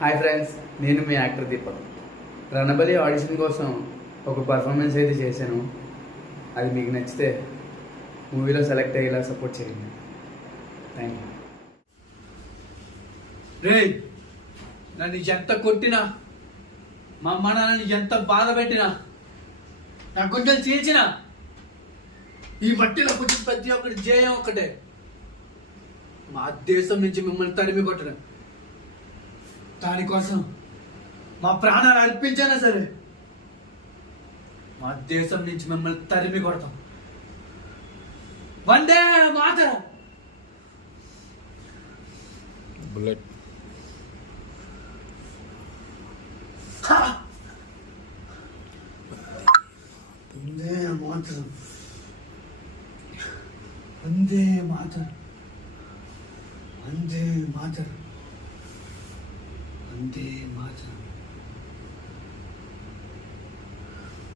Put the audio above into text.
Hi friends, నేను మీ actor Deepak. Ranabali audition కోసం ఒక పర్ఫార్మెన్స్ అయితే చేశాను. అది మీకు నచ్చితే మూవీలో సెలెక్ట్ అయ్యేలా సపోర్ట్ చేయండి. Thank you. రే, నన్ను ఎంత కొట్టినా, మా అమ్మ నాన్నని ఎంత బాధ పెట్టినా, నా కొంచెం చీల్చినా, ఈ మట్టిలో కొంచెం ప్రతి ఒక్కటి జయం ఒక్కటే, మా దేశం నుంచి మిమ్మల్ని తరిమి కొట్టడం. దానికోసం మా ప్రాణాలు అర్పించానా సరే, మా దేశం నుంచి మిమ్మల్ని తరిమి కొడతాం. వందే మాతరం. బుల్లెట్ వందే మాతరం, వందే మాతరం, వందే మాతరం, వందే మాతరం.